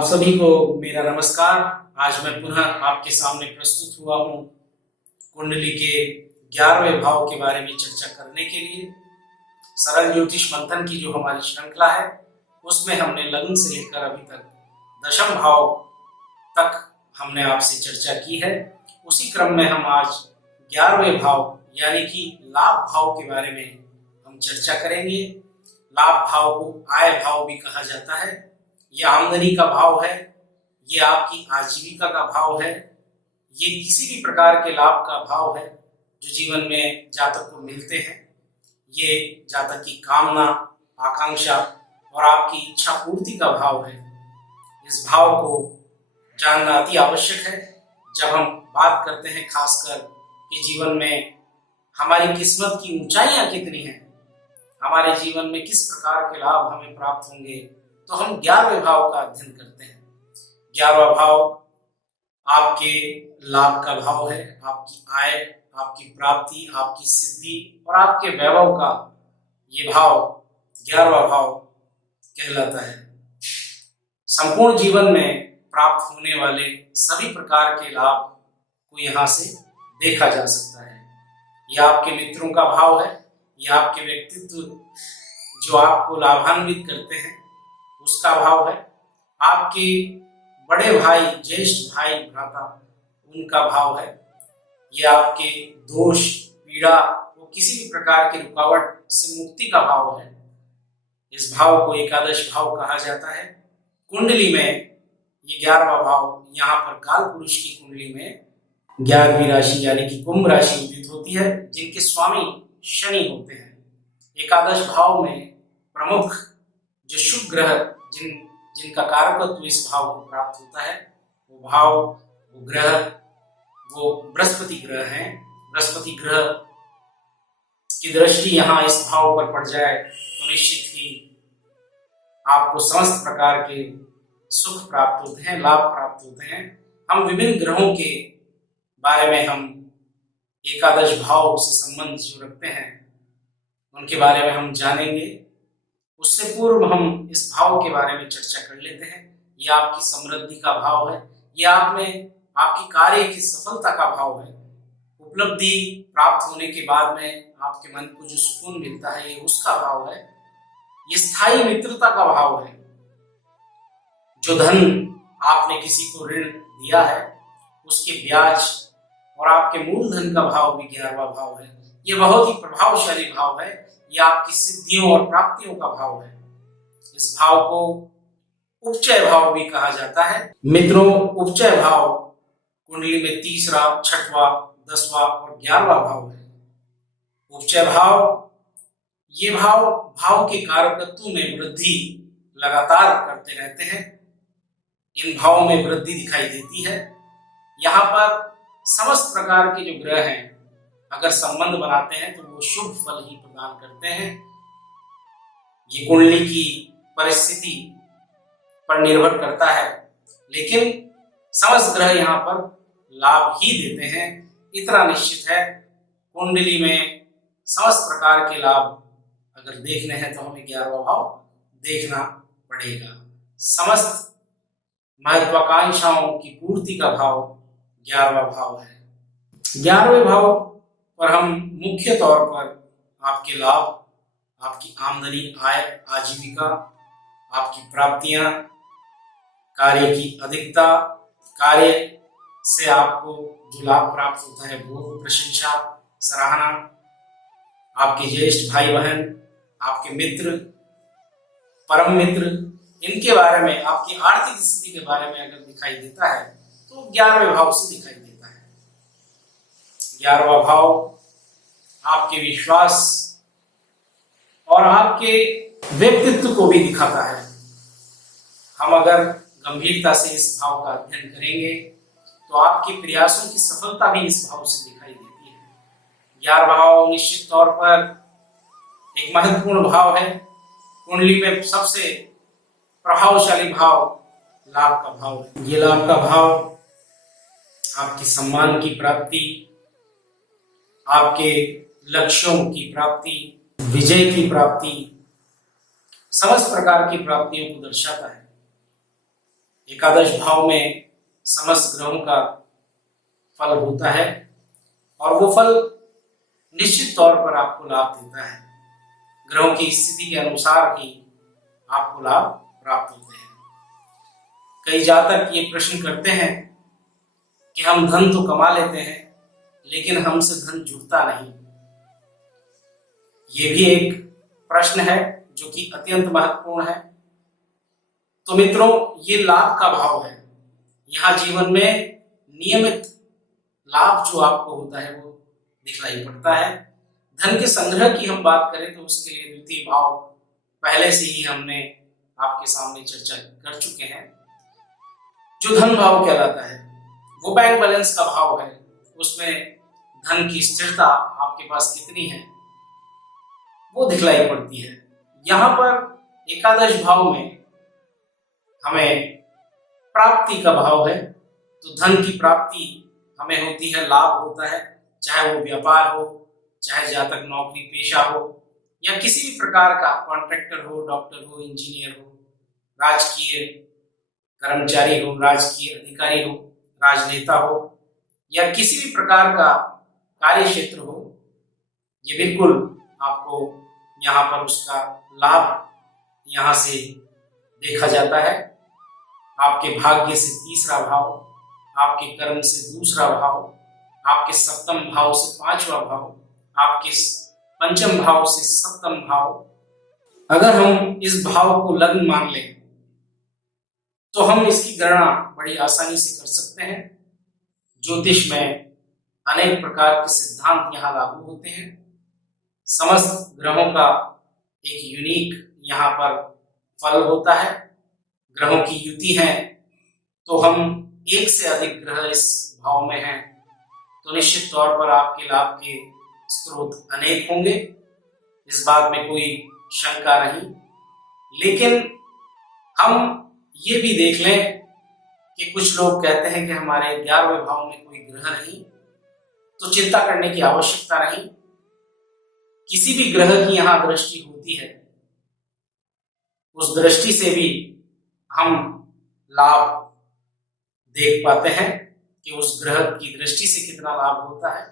आप सभी को मेरा नमस्कार। आज मैं पुनः आपके सामने प्रस्तुत हुआ हूँ कुंडली के 11वें भाव के बारे में चर्चा करने के लिए। सरल ज्योतिष मंथन की जो हमारी श्रृंखला है उसमें हमने लग्न से लेकर अभी तक दशम भाव तक हमने आपसे चर्चा की है। उसी क्रम में हम आज 11वें भाव यानी कि लाभ भाव के बारे में हम चर्चा करेंगे। लाभ भाव को आय भाव भी कहा जाता है। ये आमदनी का भाव है, ये आपकी आजीविका का भाव है, ये किसी भी प्रकार के लाभ का भाव है जो जीवन में जातक को मिलते हैं। ये जातक की कामना, आकांक्षा और आपकी इच्छा पूर्ति का भाव है। इस भाव को जानना अति आवश्यक है जब हम बात करते हैं खासकर कि जीवन में हमारी किस्मत की ऊंचाइयां कितनी हैं, हमारे जीवन में किस प्रकार के लाभ हमें प्राप्त होंगे, तो हम 11वें भाव का अध्ययन करते हैं। 11वां भाव आपके लाभ का भाव है, आपकी आय, आपकी प्राप्ति, आपकी सिद्धि और आपके वैभव का ये भाव 11वां भाव कहलाता है। संपूर्ण जीवन में प्राप्त होने वाले सभी प्रकार के लाभ को यहाँ से देखा जा सकता है। यह आपके मित्रों का भाव है, यह आपके व्यक्तित्व जो आपको लाभान्वित करते हैं उसका भाव है। आपके बड़े भाई, ज्येष्ठ भाई, भ्राता, उनका भाव है। यह आपके दोष, पीड़ा वो किसी भी प्रकार की रुकावट से मुक्ति का भाव है। इस भाव को एकादश भाव कहा जाता है। कुंडली में ये 11वां भाव यहाँ पर काल पुरुष की कुंडली में 11वीं राशि यानी कि कुंभ राशि उदित होती है, जिनके स्वामी शनि होते हैं। एकादश भाव में प्रमुख जो शुभ ग्रह जिनका कारकत्व इस भाव को प्राप्त होता है वो भाव, वो ग्रह, वो बृहस्पति ग्रह हैं। बृहस्पति ग्रह की दृष्टि यहाँ इस भाव पर पड़ जाए तो निश्चित ही आपको समस्त प्रकार के सुख प्राप्त होते हैं, लाभ प्राप्त होते हैं। हम विभिन्न ग्रहों के बारे में हम एकादश भाव से संबंध जो रखते हैं उनके बारे में हम जानेंगे। उससे पूर्व हम इस भाव के बारे में चर्चा कर लेते हैं। ये आपकी समृद्धि का भाव है, ये आप में आपकी कार्य की सफलता का भाव है। उपलब्धि प्राप्त होने के बाद में आपके मन को जो सुकून मिलता है ये उसका भाव है। ये स्थायी मित्रता का भाव है। जो धन आपने किसी को ऋण दिया है उसके ब्याज और आपके मूलधन का भाव भी 11वां भाव है। ये बहुत ही प्रभावशाली भाव है। ये आपकी सिद्धियों और प्राप्तियों का भाव है। इस भाव को उपचय भाव भी कहा जाता है। मित्रों, उपचय भाव कुंडली में तीसरा, छठवां, 10वां और 11वां भाव है। उपचय भाव ये भाव के कारकत्व में वृद्धि लगातार करते रहते हैं। इन भावों में वृद्धि दिखाई देती है। यहाँ पर समस्त प्रकार के जो ग्रह हैं अगर संबंध बनाते हैं तो वो शुभ फल ही प्रदान करते हैं। ये कुंडली की परिस्थिति पर निर्भर करता है, लेकिन समस्त ग्रह यहाँ पर लाभ ही देते हैं, इतना निश्चित है। कुंडली में समस्त प्रकार के लाभ अगर देखने हैं तो हमें 11वां भाव देखना पड़ेगा। समस्त महत्वाकांक्षाओं की पूर्ति का भाव 11वां भाव है। 11वें भाव पर हम मुख्य तौर पर आपके लाभ, आपकी आमदनी, आय, आजीविका, आपकी प्राप्तियां, कार्य की अधिकता, कार्य से आपको जो लाभ प्राप्त होता है वो प्रशंसा, सराहना, आपके ज्येष्ठ भाई बहन, आपके मित्र, परम मित्र, इनके बारे में, आपकी आर्थिक स्थिति के बारे में अगर दिखाई देता है तो 11वें भाव से दिखाई देता है। 11वां भाव आपके विश्वास और आपके व्यक्तित्व को भी दिखाता है। हम अगर गंभीरता से इस भाव का अध्ययन करेंगे तो आपके प्रयासों की सफलता भी इस भाव से दिखाई देती है। 11वां भाव निश्चित तौर पर एक महत्वपूर्ण भाव है। कुंडली में सबसे प्रभावशाली भाव लाभ का भाव है। ये लाभ का भाव आपके सम्मान की प्राप्ति, आपके लक्ष्यों की प्राप्ति, विजय की प्राप्ति, समस्त प्रकार की प्राप्तियों को दर्शाता है। एकादश भाव में समस्त ग्रहों का फल होता है और वो फल निश्चित तौर पर आपको लाभ देता है। ग्रहों की स्थिति के अनुसार ही आपको लाभ प्राप्त होते हैं। कई जातक ये प्रश्न करते हैं कि हम धन तो कमा लेते हैं लेकिन हमसे धन जुड़ता नहीं। ये भी एक प्रश्न है जो कि अत्यंत महत्वपूर्ण है। तो मित्रों, ये लाभ का भाव है। यहाँ जीवन में नियमित लाभ जो आपको होता है वो दिखलाई पड़ता है। धन के संग्रह की हम बात करें तो उसके लिए द्वितीय भाव पहले से ही हमने आपके सामने चर्चा कर चुके हैं। जो धन भाव कहलाता है वो बैंक बैलेंस का भाव है। उसमें धन की स्थिरता आपके पास कितनी है वो दिखलाई पड़ती है। यहाँ पर एकादश भाव में हमें प्राप्ति का भाव है, तो धन की प्राप्ति हमें होती है, लाभ होता है, चाहे वो व्यापार हो, चाहे जातक नौकरी पेशा हो या किसी भी प्रकार का कॉन्ट्रैक्टर हो, डॉक्टर हो, इंजीनियर हो, राजकीय कर्मचारी हो, राजकीय अधिकारी हो, राजनेता हो या किसी भी प्रकार का कार्य क्षेत्र हो। ये बिल्कुल आपको यहाँ पर उसका लाभ यहाँ से देखा जाता है। आपके भाग्य से तीसरा भाव, आपके कर्म से दूसरा भाव, आपके सप्तम भाव से पांचवा भाव, आपके पंचम भाव से सप्तम भाव। अगर हम इस भाव को लग्न मान लें तो हम इसकी गणना बड़ी आसानी से कर सकते हैं। ज्योतिष में अनेक प्रकार के सिद्धांत यहाँ लागू होते हैं। समस्त ग्रहों का एक यूनिक यहाँ पर फल होता है। ग्रहों की युति है तो हम एक से अधिक ग्रह इस भाव में हैं तो निश्चित तौर पर आपके लाभ के स्रोत अनेक होंगे, इस बात में कोई शंका नहीं। लेकिन हम ये भी देख लें कि कुछ लोग कहते हैं कि हमारे 11वें भाव में कोई ग्रह नहीं, तो चिंता करने की आवश्यकता नहीं। किसी भी ग्रह की यहाँ दृष्टि होती है, उस दृष्टि से भी हम लाभ देख पाते हैं कि उस ग्रह की दृष्टि से कितना लाभ होता है।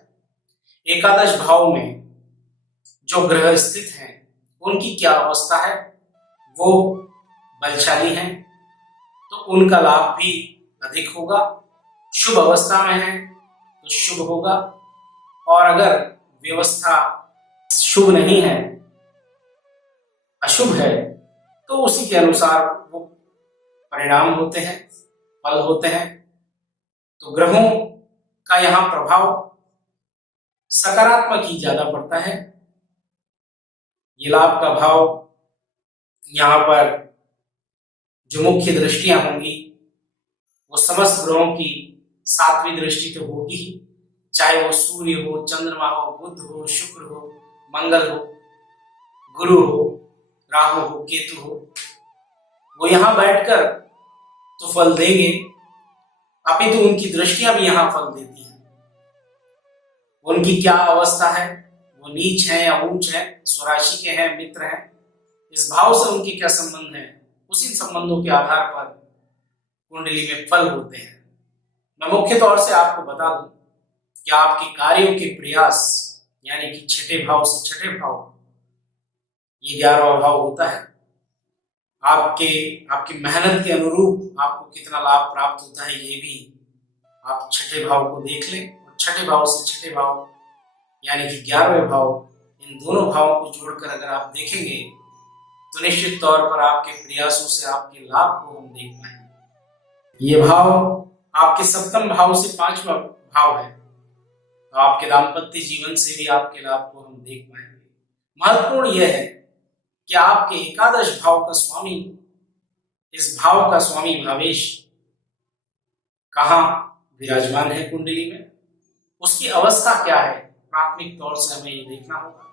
एकादश भाव में जो ग्रह स्थित हैं उनकी क्या अवस्था है, वो बलशाली हैं तो उनका लाभ भी अधिक होगा। शुभ अवस्था में है तो शुभ होगा, और अगर व्यवस्था शुभ नहीं है, अशुभ है, तो उसी के अनुसार वो परिणाम होते हैं, फल होते हैं। तो ग्रहों का यहाँ प्रभाव सकारात्मक ही ज्यादा पड़ता है। ये लाभ का भाव यहाँ पर जो मुख्य दृष्टियां होंगी वो समस्त ग्रहों की सातवीं दृष्टि तो होगी ही, चाहे वो सूर्य हो, चंद्रमा हो, बुध हो, शुक्र हो, मंगल हो, गुरु हो, राहु हो, केतु हो, वो यहाँ बैठकर तो फल देंगे, अपितु उनकी दृष्टियां भी यहाँ फल देती हैं। उनकी क्या अवस्था है, वो नीच है या ऊंच है, स्वराशि के हैं, मित्र हैं, इस भाव से उनके क्या संबंध है, उसी संबंधों के आधार पर कुंडली में फल होते हैं। मैं मुख्य तौर से आपको बता दूं कि आपके कार्यों के प्रयास यानी कि छठे भाव से छठे भाव, ये 11वां भाव होता है। आपकी मेहनत के अनुरूप आपको कितना लाभ प्राप्त होता है, ये भी आप छठे भाव को देख लें। और छठे भाव से छठे भाव यानी कि 11वें भाव, इन दोनों भावों को जोड़कर अगर आप देखेंगे तो निश्चित तौर पर आपके प्रयासों से आपके लाभ को हम देख पाएंगे। ये भाव आपके सप्तम भाव से पांचवा भाव है, तो आपके दाम्पत्य जीवन से भी आपके लाभ को हम देख पाएंगे। महत्वपूर्ण यह है कि आपके एकादश भाव का स्वामी, इस भाव का स्वामी भावेश कहाँ विराजमान है कुंडली में, उसकी अवस्था क्या है, प्राथमिक तौर से हमें ये देखना होगा।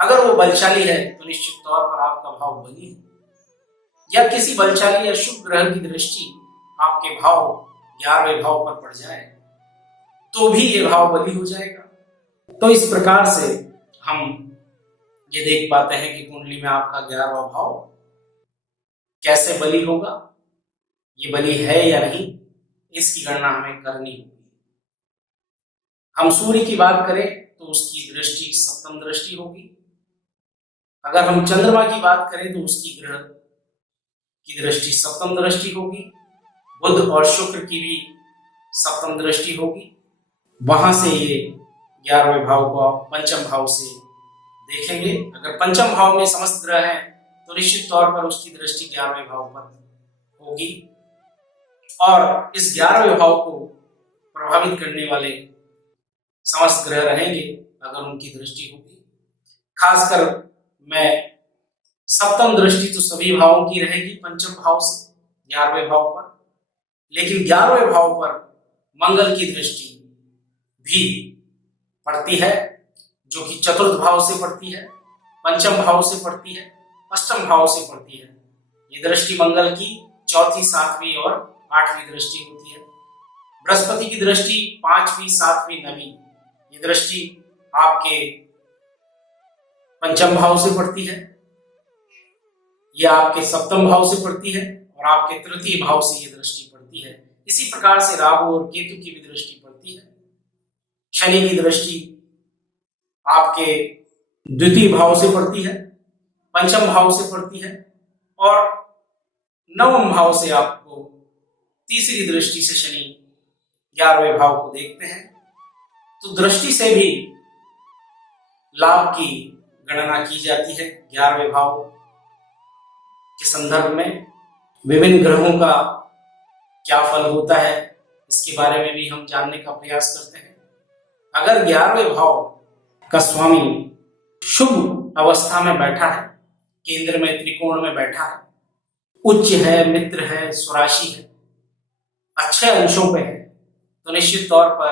अगर वो बलशाली है तो निश्चित तौर पर आपका भाव बली है, या किसी बलशाली या शुभ ग्रह की दृष्टि आपके भाव 11वें भाव पर पड़ जाए तो भी ये भाव बली हो जाएगा। तो इस प्रकार से हम ये देख पाते हैं कि कुंडली में आपका 11वां भाव कैसे बली होगा। ये बली है या नहीं, इसकी गणना हमें करनी होगी। हम सूर्य की बात करें तो उसकी दृष्टि सप्तम दृष्टि होगी। अगर हम चंद्रमा की बात करें तो उसकी ग्रह की दृष्टि सप्तम दृष्टि होगी। बुध और शुक्र की भी सप्तम दृष्टि होगी। वहां से ये 11वें भाव को पंचम भाव से देखेंगे। अगर पंचम भाव में समस्त ग्रह हैं तो निश्चित तौर पर उसकी दृष्टि 11वें भाव पर होगी और इस 11वें भाव को प्रभावित करने वाले समस्त ग्रह रहेंगे अगर उनकी दृष्टि होगी। खासकर मैं सप्तम दृष्टि तो सभी भावों की रहेगी पंचम भाव से 11वें भाव पर, लेकिन 11वें भाव पर मंगल की दृष्टि भी पड़ती है, जो कि चतुर्थ भाव से पड़ती है, पंचम भाव से पड़ती है, अष्टम भाव से पड़ती है। ये दृष्टि मंगल की चौथी, सातवीं और आठवीं दृष्टि होती है। बृहस्पति की दृष्टि पांचवीं, सातवीं, नवीं, ये दृष्टि आपके पंचम भाव से पड़ती है, ये आपके सप्तम भाव से पड़ती है और आपके तृतीय भाव से ये दृष्टि पड़ती है। इसी प्रकार से राहु और केतु की भी दृष्टि पड़ती है। शनि की दृष्टि आपके द्वितीय भाव से पड़ती है, पंचम भाव से पड़ती है और नवम भाव से आपको तीसरी दृष्टि से शनि 11वें भाव को देखते हैं। तो दृष्टि से भी लाभ की गणना की जाती है। 11वें भाव के संदर्भ में विभिन्न ग्रहों का क्या फल होता है इसके बारे में भी हम जानने का प्रयास करते हैं। अगर 11वें भाव का स्वामी शुभ अवस्था में बैठा है, केंद्र में त्रिकोण में बैठा है, उच्च है, मित्र है, स्वराशि है, अच्छे अंशों पे है, तो निश्चित तौर पर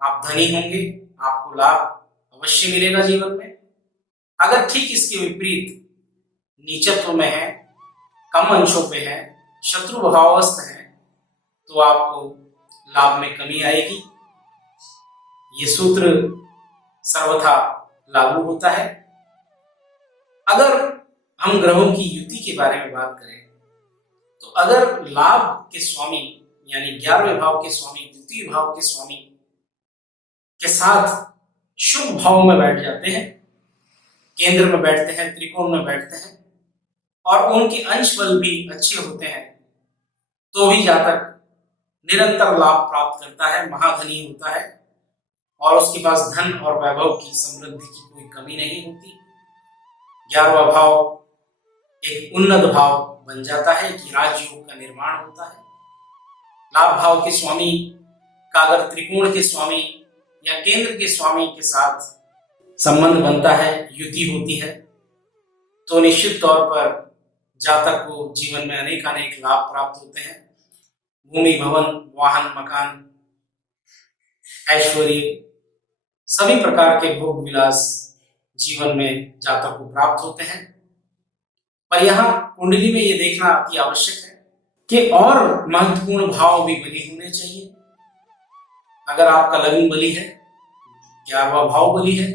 आप धनी होंगे, आपको लाभ अवश्य मिलेगा जीवन में। अगर ठीक इसके विपरीत नीचत्व में है, कम अंशों पे है, शत्रु भावस्थ है, तो आपको लाभ में कमी आएगी। ये सूत्र सर्वथा लागू होता है। अगर हम ग्रहों की युति के बारे में बात करें तो अगर लाभ के स्वामी यानी 11वें भाव के स्वामी द्वितीय भाव के स्वामी के साथ शुभ भाव में बैठ जाते हैं, केंद्र में बैठते हैं, त्रिकोण में बैठते हैं और उनके अंश बल भी अच्छे होते हैं, तो भी जातक निरंतर लाभ प्राप्त करता है, महाधनी होता है और उसके पास धन और वैभव की समृद्धि की कोई कमी नहीं होती। 11वां भाव एक उन्नत भाव बन जाता है कि राजयोग का निर्माण होता है। लाभ भाव के स्वामी का अगर त्रिकोण के स्वामी या केंद्र के स्वामी के साथ संबंध बनता है, युति होती है, तो निश्चित तौर पर जातक को जीवन में अनेक लाभ प्राप्त होते हैं। भूमि, भवन, वाहन, मकान, ऐश्वर्य, सभी प्रकार के भोग विलास जीवन में जातक को प्राप्त होते हैं। पर यहाँ कुंडली में ये देखना अति आवश्यक है कि और महत्वपूर्ण भाव भी बली होने चाहिए। अगर आपका लग्न बली है, 11वां भाव बली है,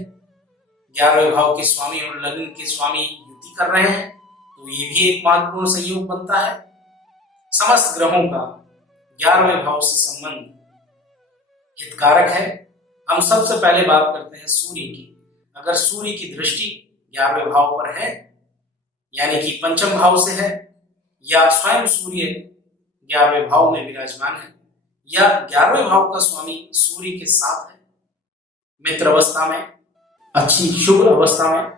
11वें भाव के स्वामी और लग्न के स्वामी युति कर रहे हैं, तो ये भी एक महत्वपूर्ण संयोग बनता है। समस्त ग्रहों का 11वें भाव से संबंध हितकारक है। हम सबसे पहले बात करते हैं सूर्य की। अगर सूर्य की दृष्टि 11वें भाव पर है, यानी कि पंचम भाव से है, या स्वयं सूर्य 11वें भाव में विराजमान है, या 11वें भाव का स्वामी सूर्य के साथ है, मित्र अवस्था में, अच्छी शुभ अवस्था में,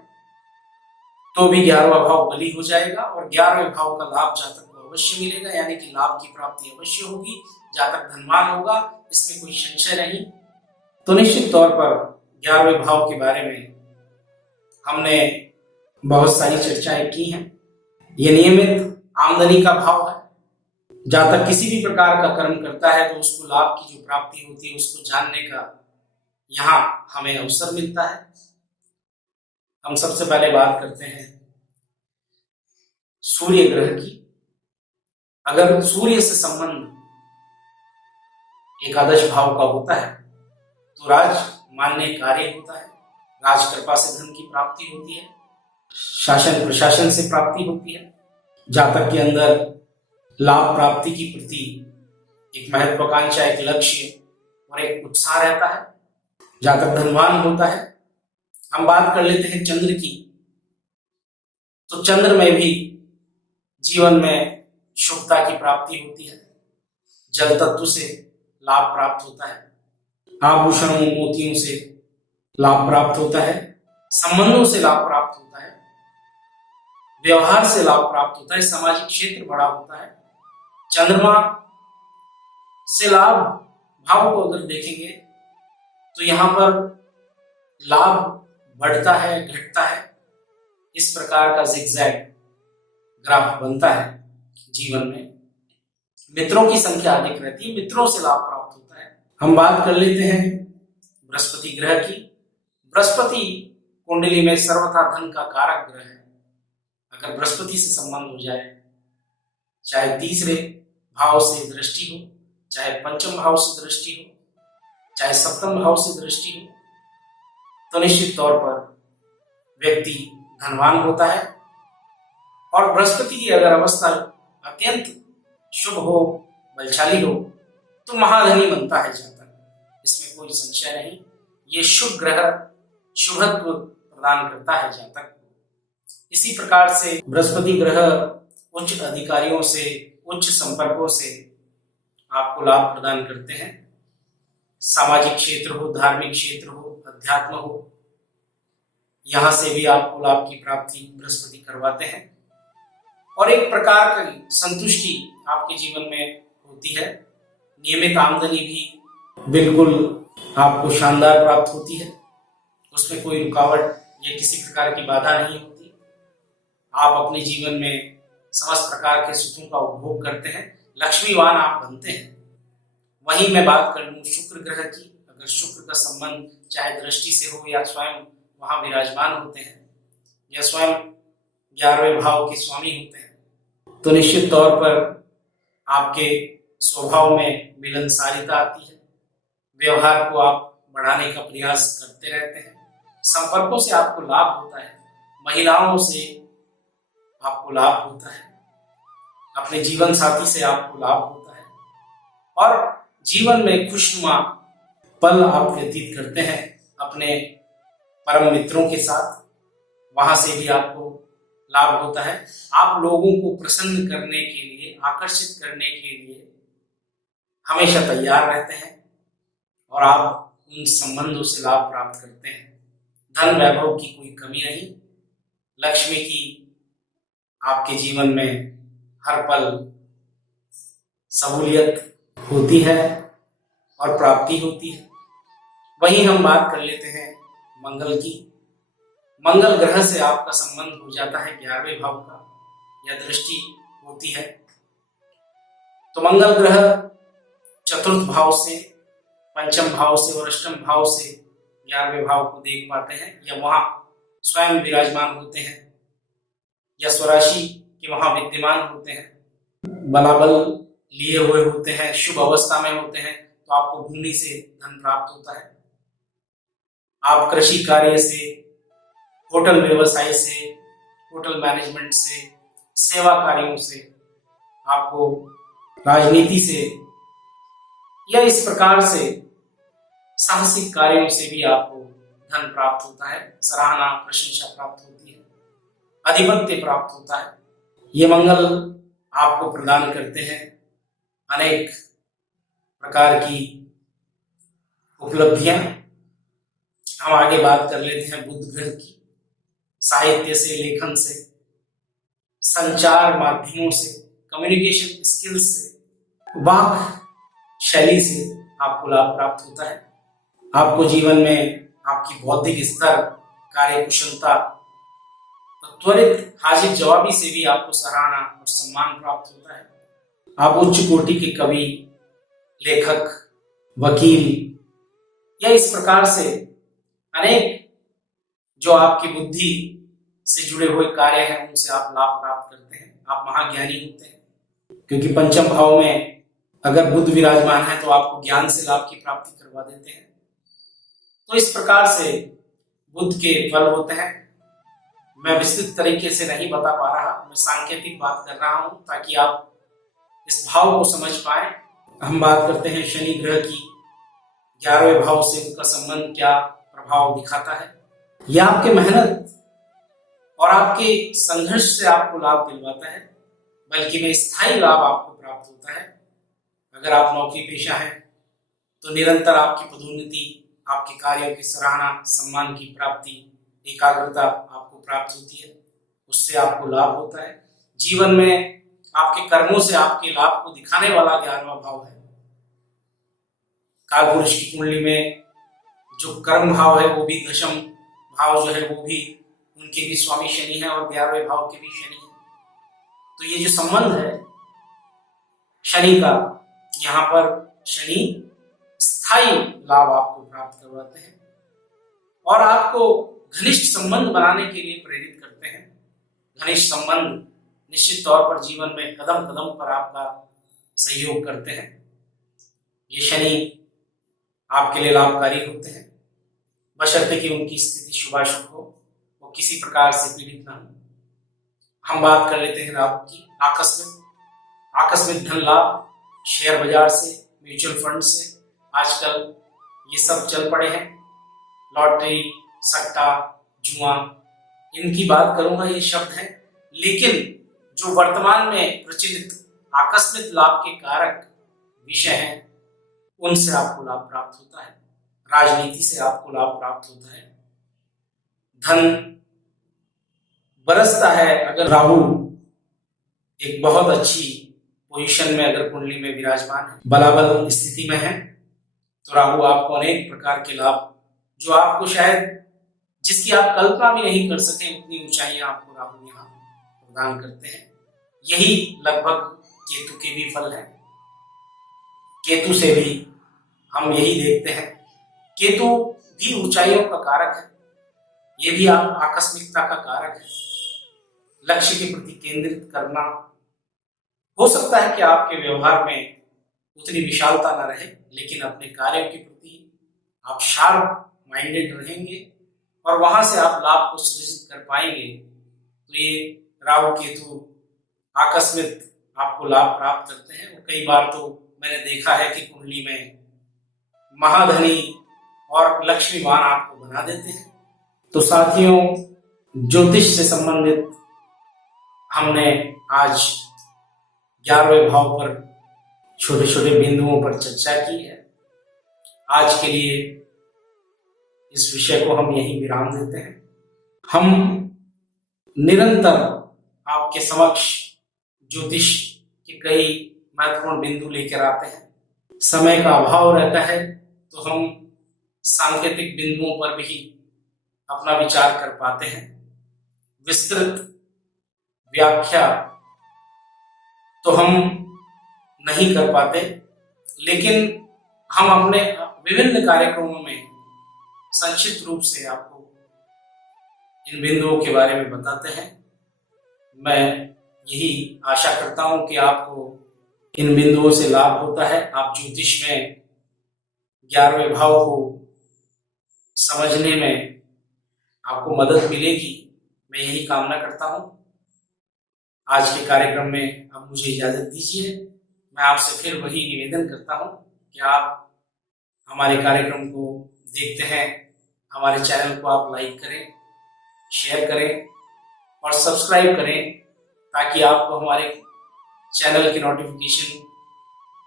तो भी 11वां भाव बली हो जाएगा और 11वें भाव का लाभ जातक को अवश्य मिलेगा, यानी कि लाभ की प्राप्ति अवश्य होगी, जातक धनवान होगा, इसमें कोई संशय नहीं। तो निश्चित तौर पर 11वें भाव के बारे में हमने बहुत सारी चर्चाएं की हैं। ये नियमित आमदनी का भाव है। जातक किसी भी प्रकार का कर्म करता है तो उसको लाभ की जो प्राप्ति होती है उसको जानने का यहाँ हमें अवसर मिलता है। हम सबसे पहले बात करते हैं सूर्य ग्रह की। अगर सूर्य से संबंध एकादश भाव का होता है तो राज मान्य कार्य होता है, राज कृपा से धन की प्राप्ति होती है, शासन प्रशासन से प्राप्ति होती है, जातक के अंदर लाभ प्राप्ति की प्रति एक महत्वाकांक्षा, एक लक्ष्य और एक उत्साह रहता है। जातक धनवान होता है। हम बात कर लेते हैं चंद्र की, तो चंद्र में भी जीवन में शुभता की प्राप्ति होती है। जल तत्व से लाभ प्राप्त होता है, आभूषणों मोतियों से लाभ प्राप्त होता है, संबंधों से लाभ प्राप्त होता है, व्यवहार से लाभ प्राप्त होता है, सामाजिक क्षेत्र बड़ा होता है। चंद्रमा से लाभ भाव को अगर देखेंगे तो यहाँ पर लाभ बढ़ता है, घटता है, इस प्रकार का जिगजैग ग्राफ बनता है जीवन में। मित्रों की संख्या अधिक रहती है, मित्रों से लाभ प्राप्त होता है। हम बात कर लेते हैं बृहस्पति ग्रह की। बृहस्पति कुंडली में सर्वथा धन का कारक ग्रह है। अगर बृहस्पति से संबंध हो जाए, चाहे तीसरे भाव से दृष्टि हो, चाहे पंचम भाव से दृष्टि हो, चाहे सप्तम भाव से दृष्टि हो, तो निश्चित तौर पर व्यक्ति धनवान होता है। और बृहस्पति की अगर अवस्था अत्यंत शुभ हो, बलशाली हो, तो महाधनी बनता है जातक, इसमें कोई संशय नहीं। ये शुभ ग्रह शुभत्व प्रदान करता है जातक को। इसी प्रकार से बृहस्पति ग्रह उच्च अधिकारियों से, उच्च संपर्कों से आपको लाभ प्रदान करते हैं। सामाजिक क्षेत्र हो, धार्मिक क्षेत्र हो, अध्यात्म हो, यहां से भी आपको लाभ की प्राप्ति बृहस्पति करवाते हैं। और एक प्रकार की संतुष्टि आपके जीवन में होती है। नियमित आमदनी भी बिल्कुल आपको शानदार प्राप्त होती है, उसमें कोई रुकावट या किसी प्रकार की बाधा नहीं होती। आप अपने जीवन में समस्त प्रकार के सुखों का उपभोग करते हैं, लक्ष्मीवान आप बनते हैं। वहीं मैं बात कर लूं शुक्र ग्रह की। अगर शुक्र का संबंध चाहे दृष्टि से हो या स्वयं वहां विराजमान होते हैं या स्वयं 11वें भाव के स्वामी होते हैं, तो निश्चित तौर पर आपके स्वभाव में मिलनसारिता आती है। व्यवहार को आप बढ़ाने का प्रयास करते रहते हैं। संपर्कों से आपको लाभ होता है, महिलाओं से आपको लाभ होता है, अपने जीवन साथी से आपको लाभ होता है, और जीवन में खुशनुमा पल आप व्यतीत करते हैं अपने परम मित्रों के साथ। वहां से भी आपको लाभ होता है। आप लोगों को प्रसन्न करने के लिए, आकर्षित करने के लिए हमेशा तैयार रहते हैं और आप उन संबंधों से लाभ प्राप्त करते हैं। धन वैभव की कोई कमी नहीं, लक्ष्मी की आपके जीवन में हर पल सहूलियत होती है और प्राप्ति होती है। वहीं हम बात कर लेते हैं मंगल की। मंगल ग्रह से आपका संबंध हो जाता है 11वें भाव का, या दृष्टि होती है। तो मंगल ग्रह चतुर्थ भाव से, पंचम भाव से और अष्टम भाव से 11वें भाव को देख पाते हैं, या वहां स्वयं विराजमान होते हैं, या स्वराशि के वहां विद्यमान होते हैं, बलाबल लिए हुए होते हैं, शुभ अवस्था में होते हैं, तो आपको भूमि से धन प्राप्त होता है। आप कृषि कार्य से, होटल व्यवसाय से, होटल मैनेजमेंट से, सेवा कार्यों से, आपको राजनीति से, या इस प्रकार से साहसिक कार्यों से भी आपको धन प्राप्त होता है, सराहना, प्रशंसा प्राप्त होती है, आधिपत्य प्राप्त होता है। ये मंगल आपको प्रदान करते हैं अनेक प्रकार की उपलब्धियां। हम आगे बात कर लेते हैं बुध ग्रह की। साहित्य से, लेखन से, संचार माध्यमों से, कम्युनिकेशन स्किल्स से, वाक शैली से आपको लाभ प्राप्त होता है। आपको जीवन में आपकी बौद्धिक स्तर, कार्य कुशलता, त्वरित हाजिर जवाबी से भी आपको सराहना और सम्मान प्राप्त होता है। आप उच्च कोटि के कवि, लेखक, वकील, या इस प्रकार से अनेक जो आपकी बुद्धि से जुड़े हुए कार्य हैं, उनसे आप लाभ प्राप्त करते हैं। आप महाज्ञानी होते हैं, क्योंकि पंचम भाव में अगर बुध विराजमान है तो आपको ज्ञान से लाभ की प्राप्ति करवा देते हैं। तो इस प्रकार से बुध के फल होते हैं। मैं विस्तृत तरीके से नहीं बता पा रहा, मैं सांकेतिक बात कर रहा हूं ताकि आप इस भाव को समझ पाए। हम बात करते हैं शनि ग्रह की, 11वें भाव से उनका संबंध क्या प्रभाव दिखाता है। यह आपके मेहनत और आपके संघर्ष से आपको लाभ दिलवाता है, बल्कि में स्थायी लाभ आपको प्राप्त होता है। अगर आप नौकरी पेशा हैं तो निरंतर आपकी पदोन्नति, आपके कार्यों की सराहना, सम्मान की प्राप्ति, एकाग्रता आपको प्राप्त होती है, उससे आपको लाभ होता है। जीवन में आपके कर्मों से आपके लाभ को दिखाने वाला 11वां भाव है। कालपुरुष की कुंडली में जो कर्म भाव है वो भी दशम भाव जो है वो भी उनके भी स्वामी शनि है और 11वें भाव के भी शनि है। तो ये जो संबंध है शनि का, यहाँ पर शनि स्थायी लाभ आपको प्राप्त करवाते हैं और आपको घनिष्ठ संबंध बनाने के लिए प्रेरित करते हैं। घनिष्ठ संबंध निश्चित तौर पर जीवन में कदम कदम पर आपका सहयोग करते हैं। ये शनि आपके लिए लाभकारी होते हैं, बशर्ते कि उनकी स्थिति शुभाशुभ हो, वो किसी प्रकार से पीड़ित ना हो। हम बात कर लेते हैं राहु की। आकस्मिक धन लाभ, शेयर बाजार से, म्यूचुअल फंड से आजकल ये सब चल पड़े हैं। लॉटरी, सट्टा, जुआ, इनकी बात करूंगा, ये शब्द हैं। लेकिन जो वर्तमान में प्रचलित आकस्मिक लाभ के कारक विषय हैं, उनसे आपको लाभ प्राप्त होता है। राजनीति से आपको लाभ प्राप्त होता है। धन बरसता है। अगर राहु एक बहुत अच्छी पोजीशन में अगर कुंडली में विराजमान है, बलाबल स्थिति में है, तो राहु आपको अनेक प्रकार के लाभ, जो आपको शायद जिसकी आप कल्पना भी नहीं कर सके, उतनी ऊंचाइयां आपको राहु यहाँ प्रदान करते हैं। यही लगभग केतु के भी फल है। केतु से भी हम यही देखते हैं। केतु भी ऊंचाइयों का कारक है, ये भी आप आकस्मिकता का कारक है। लक्ष्य के प्रति केंद्रित करना, हो सकता है कि आपके व्यवहार में उतनी विशालता न रहे, लेकिन अपने कार्यों के प्रति आप शार्प माइंडेड रहेंगे और वहां से आप लाभ को सृजित कर पाएंगे। तो ये राहु केतु आकस्मिक आपको लाभ प्राप्त करते हैं। और कई बार तो मैंने देखा है कि कुंडली में महाधनी और लक्ष्मीवान आपको बना देते हैं। तो साथियों, ज्योतिष से संबंधित हमने आज 11वें भाव पर छोटे छोटे बिंदुओं पर चर्चा की है। आज के लिए इस विषय को हम यहीं विराम देते हैं। हम निरंतर आपके समक्ष ज्योतिष के कई महत्वपूर्ण बिंदु लेकर आते हैं। समय का अभाव रहता है तो हम सांकेतिक बिंदुओं पर भी अपना विचार कर पाते हैं। विस्तृत व्याख्या तो हम नहीं कर पाते, लेकिन हम अपने विभिन्न कार्यक्रमों में संक्षिप्त रूप से आपको इन बिंदुओं के बारे में बताते हैं। मैं यही आशा करता हूं कि आपको इन बिंदुओं से लाभ होता है। आप ज्योतिष में 11वें भाव को समझने में आपको मदद मिलेगी, मैं यही कामना करता हूं। आज के कार्यक्रम में अब मुझे इजाजत दीजिए। मैं आपसे फिर वही निवेदन करता हूं कि आप हमारे कार्यक्रम को देखते हैं, हमारे चैनल को आप लाइक करें, शेयर करें और सब्सक्राइब करें, ताकि आपको हमारे चैनल के नोटिफिकेशन,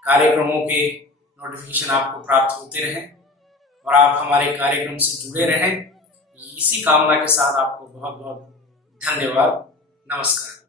कार्यक्रमों के नोटिफिकेशन आपको प्राप्त होते रहें और आप हमारे कार्यक्रम से जुड़े रहें। इसी कामना के साथ आपको बहुत बहुत धन्यवाद। नमस्कार।